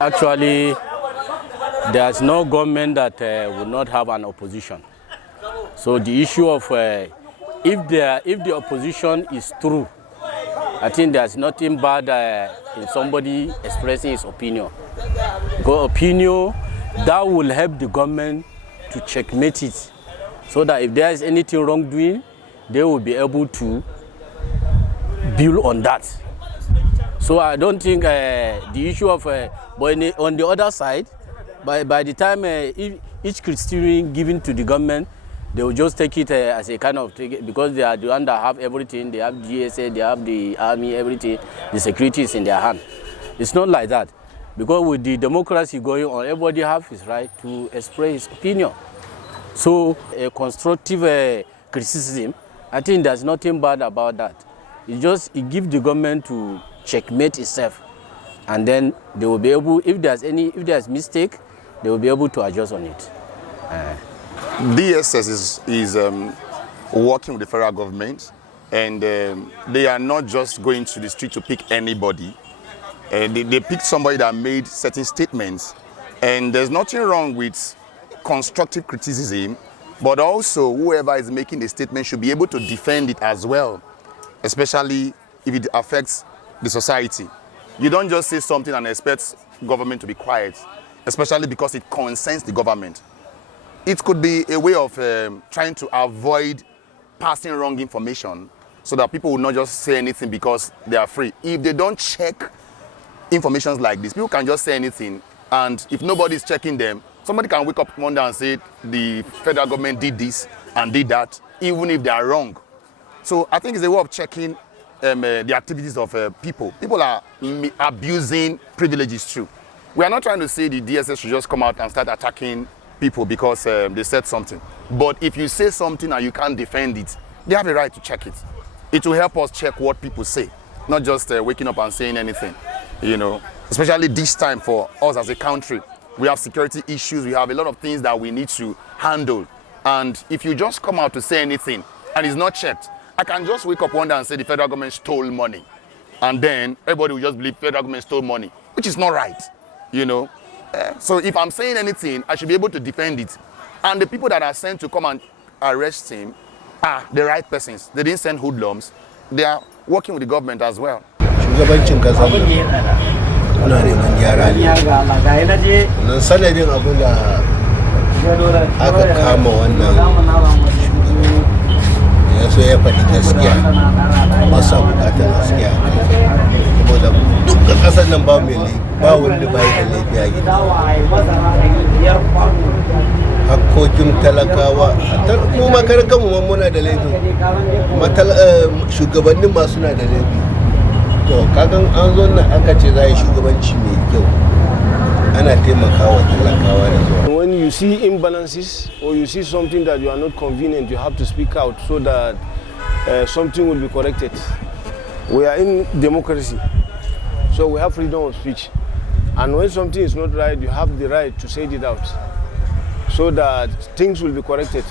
Actually, there's no government that will not have an opposition. So the issue of if the opposition is true, I think there's nothing bad in somebody expressing his opinion. Because opinion, that will help the government to checkmate it. So that if there is anything wrongdoing, they will be able to build on that. So I don't think the issue of, but on the other side, by the time each criterion given to the government, they will just take it as a kind of thing, because they are the one that have everything. They have DSS, they have the army, everything. The security is in their hand. It's not like that. Because with the democracy going on, everybody has his right to express his opinion. So a constructive criticism, I think there's nothing bad about that. It gives the government to checkmate itself, and then they will be able, if there's mistake, they will be able to adjust on it. DSS is working with the federal government, and they are not just going to the street to pick anybody. They picked somebody that made certain statements, and there's nothing wrong with constructive criticism, but also whoever is making the statement should be able to defend it as well, especially if it affects the society. You don't just say something and expect government to be quiet, especially because it concerns the government. It could be a way of trying to avoid passing wrong information, so that people will not just say anything because they are free. If they don't check information like this, people can just say anything, and if nobody is checking them, somebody can wake up one day and say the federal government did this and did that, even if they are wrong. So I think it's a way of checking the activities of people. People are abusing privileges too. We are not trying to say the DSS should just come out and start attacking people because they said something. But if you say something and you can't defend it, they have a right to check it. It will help us check what people say, not just waking up and saying anything, you know. Especially this time for us as a country. We have security issues, we have a lot of things that we need to handle. And if you just come out to say anything and it's not checked, I can just wake up one day and say the federal government stole money. And then everybody will just believe federal government stole money, which is not right, you know. So if I'm saying anything, I should be able to defend it. And the people that are sent to come and arrest him are the right persons. They didn't send hoodlums. They are working with the government as well. Sanadin abin da aka kama wannan ya so ya faɗi gaskiya, masu bukatar gaskiya, saboda duk ƙasar nan ba wanda bai da laifi a gida. Hakkokin talakawa, mu makarar kanmu muna da laifi, shugabannin ma suna da laifi. To kagan an zo nan aka ce za a yi shugabanci mai kyau, ana taimakawa talakawa da zuwa. When you see imbalances or you see something that you are not convenient, you have to speak out so that something will be corrected. We are in democracy, so we have freedom of speech. And when something is not right, you have the right to say it out so that things will be corrected.